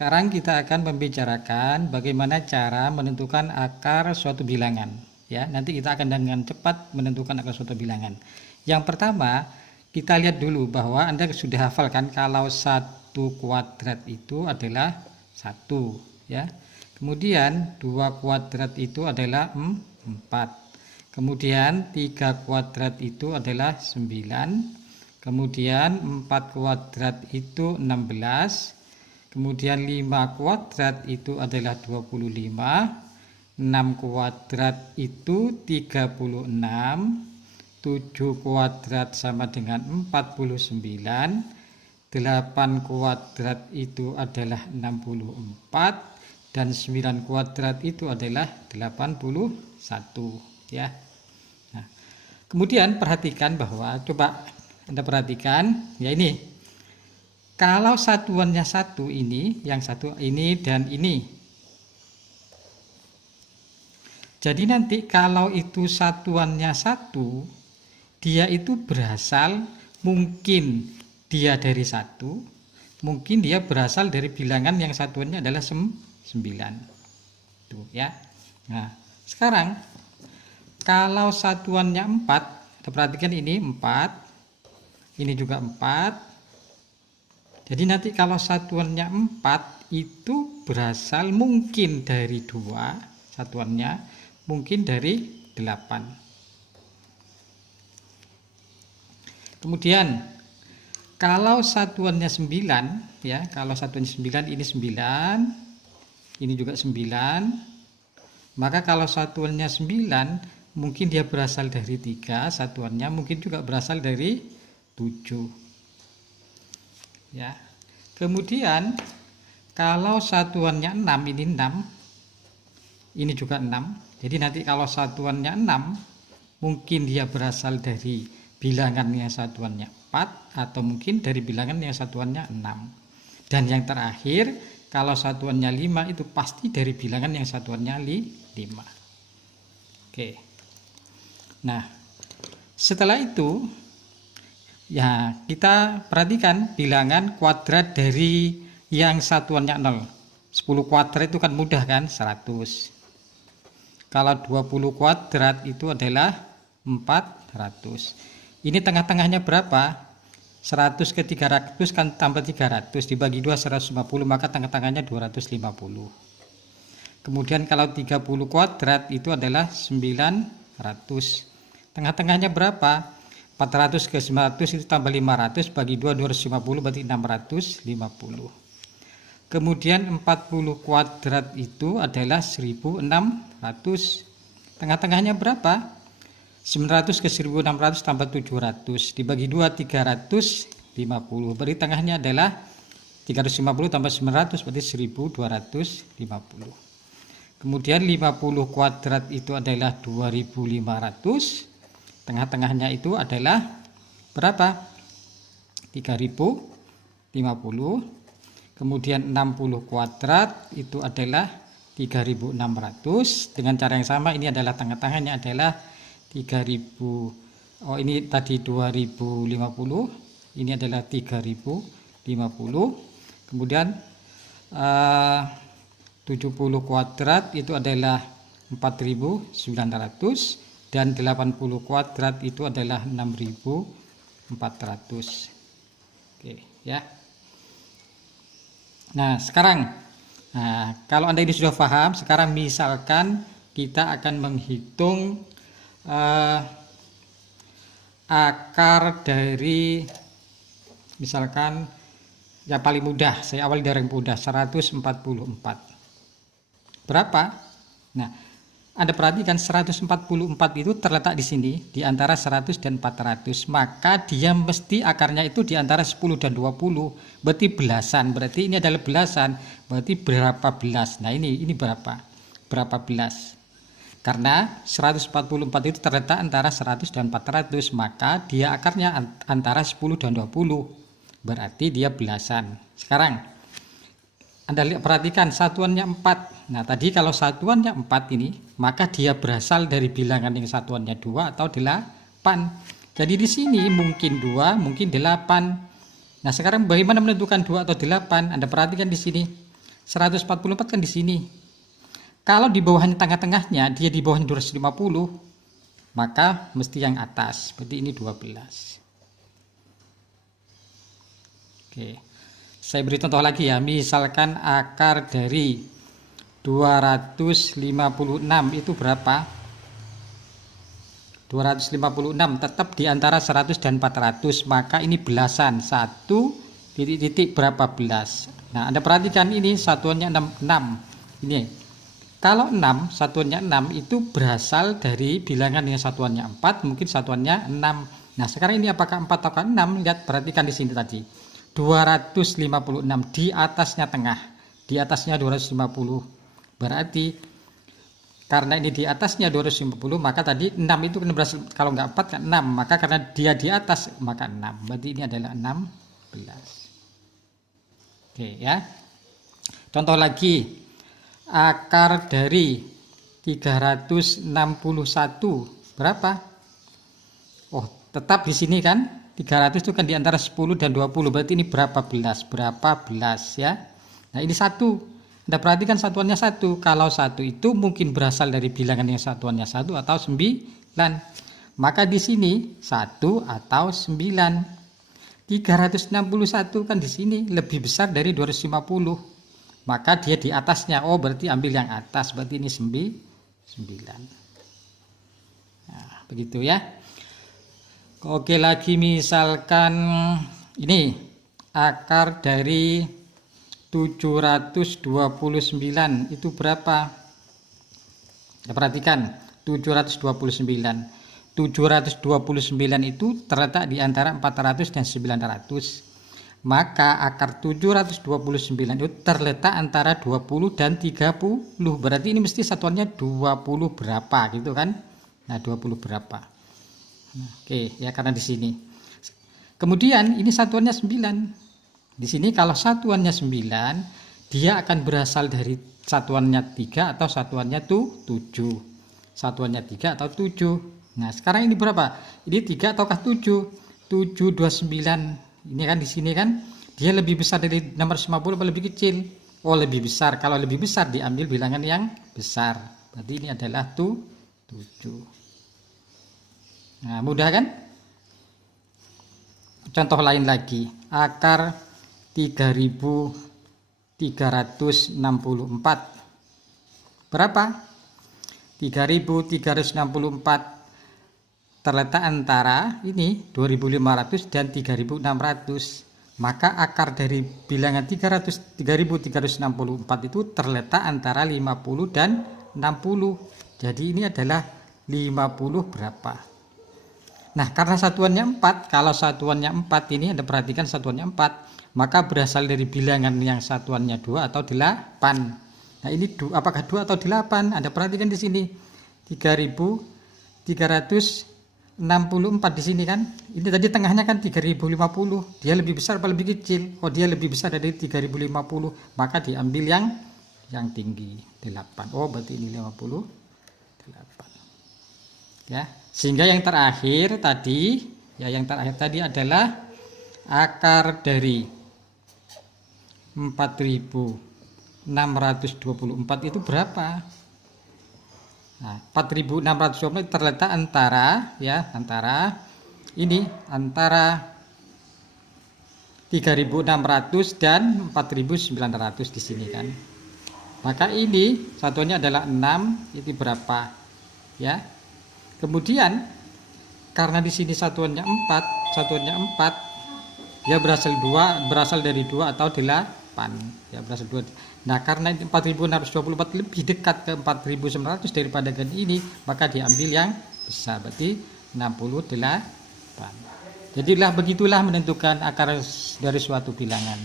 Sekarang kita akan membicarakan bagaimana cara menentukan akar suatu bilangan. Ya, nanti kita akan dengan cepat menentukan akar suatu bilangan. Yang pertama, kita lihat dulu bahwa Anda sudah hafalkan kalau 1 kuadrat itu adalah 1, ya. Kemudian 2 kuadrat itu adalah 4. Kemudian 3 kuadrat itu adalah 9. Kemudian 4 kuadrat itu 16. Kemudian 5 kuadrat itu adalah 25, 6 kuadrat itu 36, 7 kuadrat sama dengan 49, 8 kuadrat itu adalah 64, dan 9 kuadrat itu adalah 81, ya. Nah, kemudian perhatikan bahwa, coba Anda perhatikan, ya ini. Kalau satuannya 1 ini, yang satu ini dan ini. Jadi nanti kalau itu satuannya 1, dia itu berasal, mungkin dia dari 1, mungkin dia berasal dari bilangan yang satuannya adalah 9. Tuh ya. Nah, sekarang kalau satuannya 4, kita perhatikan ini 4, ini juga 4. Jadi nanti kalau satuannya 4 itu berasal mungkin dari 2 satuannya, mungkin dari 8. Kemudian kalau satuannya 9, ya, kalau satuannya 9, ini 9, ini juga 9. Maka kalau satuannya 9, mungkin dia berasal dari 3 satuannya, mungkin juga berasal dari 7. Ya. Kemudian kalau satuannya 6, ini 6, ini juga 6. Jadi nanti kalau satuannya 6, mungkin dia berasal dari bilangan yang satuannya 4, atau mungkin dari bilangan yang satuannya 6. Dan yang terakhir, kalau satuannya 5 itu pasti dari bilangan yang satuannya 5. Oke. Nah, setelah itu, ya, kita perhatikan bilangan kuadrat dari yang satuannya 0. 10 kuadrat itu kan mudah kan, 100. Kalau 20 kuadrat itu adalah 400. Ini tengah-tengahnya berapa? 100 ke 300 kan tambah 300, dibagi 2 150, maka tengah-tengahnya 250. Kemudian kalau 30 kuadrat itu adalah 900. Tengah-tengahnya berapa? 400 ke 900 itu tambah 500, bagi 2 250, berarti 650. Kemudian 40 kuadrat itu adalah 1600. Tengah-tengahnya berapa? 900 ke 1600 tambah 700, dibagi 2 350, berarti tengahnya adalah 350 tambah 900, berarti 1250. Kemudian 50 kuadrat itu adalah 2500. Tengah-tengahnya itu adalah berapa? 3050. Kemudian 60 kuadrat itu adalah 3600. Dengan cara yang sama, ini adalah tengah-tengahnya adalah 3000. Oh, ini tadi 2050, ini adalah 3050. Kemudian 70 kuadrat itu adalah 4900. Dan 80 kuadrat itu adalah 6400. Oke, ya. Nah, sekarang, kalau Anda ini sudah paham, sekarang misalkan kita akan menghitung akar dari, misalkan yang paling mudah, saya awali dari yang mudah, 144. Berapa? Nah, Anda perhatikan 144 itu terletak di sini, di antara 100 dan 400. Maka dia mesti akarnya itu di antara 10 dan 20. Berarti belasan. Berarti ini adalah belasan. Berarti berapa belas? Nah, ini berapa? Berapa belas? Karena 144 itu terletak antara 100 dan 400. Maka dia akarnya antara 10 dan 20. Berarti dia belasan. Sekarang Anda lihat, perhatikan satuannya 4. Nah, tadi kalau satuannya 4 ini, maka dia berasal dari bilangan yang satuannya 2 atau 8. Jadi di sini mungkin 2, mungkin 8. Nah, sekarang bagaimana menentukan 2 atau 8? Anda perhatikan di sini. 144 kan di sini. Kalau di bawahnya tengah-tengahnya, dia di bawahnya 250, maka mesti yang atas. Berarti ini 12. Oke. Saya beri contoh lagi ya. Misalkan akar dari 256 itu berapa? 256 tetap di antara 100 dan 400, maka ini belasan. 1 titik berapa belas. Nah, Anda perhatikan ini satuannya 6. Ini. Kalau 6, satuannya 6 itu berasal dari bilangan yang satuannya 4, mungkin satuannya 6. Nah, sekarang ini apakah 4 atau 6? Lihat, perhatikan di sini tadi. 256 di atasnya tengah. Di atasnya 250. Berarti karena ini di atasnya 250, maka tadi 6 itu kan berasal, kalau nggak 4 kan 6. Maka karena dia di atas, maka 6. Berarti ini adalah 16. Oke ya. Contoh lagi. Akar dari 361 berapa? Oh, tetap di sini kan 300 itu kan di antara 10 dan 20, berarti ini berapa belas ya. Nah, ini 1. Anda perhatikan satuannya 1. Kalau 1 itu mungkin berasal dari bilangan yang satuannya 1 atau 9. Maka di sini 1 atau 9. 361 kan di sini lebih besar dari 250. Maka dia di atasnya. Oh, berarti ambil yang atas. Berarti ini 9. Nah, begitu ya. Oke, lagi misalkan ini akar dari 729 itu berapa? Ya, perhatikan 729 itu terletak di antara 400 dan 900. Maka akar 729 itu terletak antara 20 dan 30. Berarti ini mesti satuannya 20 berapa gitu kan? Nah, 20 berapa? Oke, ya karena di sini. Kemudian ini satuannya 9. Di sini kalau satuannya 9, dia akan berasal dari satuannya 3 atau satuannya 7. Satuannya 3 atau 7. Nah, sekarang ini berapa? Ini 3 ataukah 7? 729. Ini kan di sini kan dia lebih besar dari nomor 50 atau lebih kecil? Oh, lebih besar. Kalau lebih besar diambil bilangan yang besar. Berarti ini adalah 7. Nah, mudah kan? Contoh lain lagi. Akar 3364. Berapa? 3364 terletak antara ini 2500 dan 3600. Maka akar dari bilangan 3364 itu terletak antara 50 dan 60. Jadi ini adalah 50 berapa? Nah, karena satuannya 4, kalau satuannya 4 ini Anda perhatikan satuannya 4, maka berasal dari bilangan yang satuannya 2 atau 8. Nah, ini apakah 2 atau 8? Anda perhatikan di sini 3364 di sini kan. Ini tadi tengahnya kan 3050. Dia lebih besar atau lebih kecil? Oh, dia lebih besar dari 3050. Maka diambil yang tinggi 8. Oh, berarti ini 58. Ya, sehingga yang terakhir tadi adalah akar dari 4624 itu berapa? Nah, 4624 terletak antara 3600 dan 4900 di sini kan. Maka ini satuannya adalah 6, itu berapa? Ya. Kemudian karena di sini satuannya 4, ya berasal dari 2 atau 8. Ya, berasal 2. Nah, karena 4624 lebih dekat ke 4900 daripada dengan ini, maka diambil yang besar, berarti 68. Jadilah begitulah menentukan akar dari suatu bilangan.